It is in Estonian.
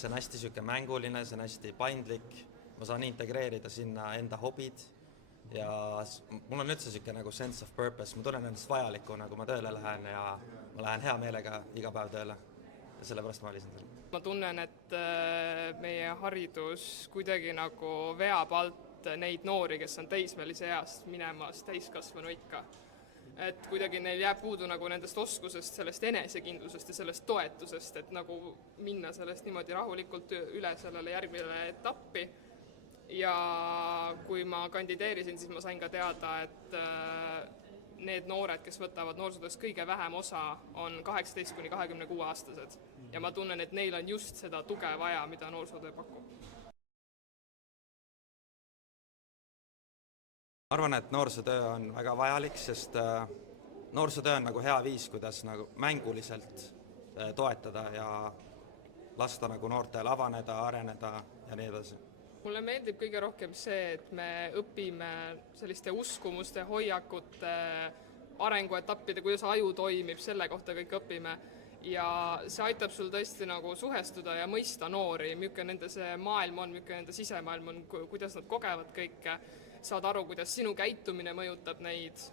see on hästi siuke mänguline, see on hästi paindlik, ma saan integreerida sinna enda hobid ja mul on üldse siuke nagu sense of purpose, ma tunnen endast vajalikuna, kui ma tööle lähen ja ma lähen hea meelega iga päev tööle ja sellepärast ma valisin selle. Ma tunnen, et meie haridus kuidagi nagu veab alt neid noori, kes on teismelise east minemas täiskasvanu ikka. Et kuidagi neil jääb puudu nagu nendest oskusest, sellest enesekindlusest ja sellest toetusest, et nagu minna sellest niimoodi rahulikult üle sellele järgmine etappi. Ja kui ma kandideerisin, siis ma sain ka teada, et need noored, kes võtavad noorsootööst kõige vähem osa, on 18–26 aastased. Ja ma tunnen, et neil on just seda tuge vaja, mida noorsootöö pakub. Ma arvan, et noorsootöö on väga vajalik, sest noorsootöö on nagu hea viis, kuidas nagu mänguliselt toetada ja lasta nagu noortel avaneda, areneda ja nii edasi. Mulle meeldib kõige rohkem see, et me õpime selliste uskumuste, hoiakute, arenguetappide, kuidas aju toimib, selle kohta kõik õpime. Ja see aitab sul tõesti nagu suhestuda ja mõista noori, milline nende see maailm on, milline nende sisemaailm on, kuidas nad kogevad kõike, saad aru, kuidas sinu käitumine mõjutab neid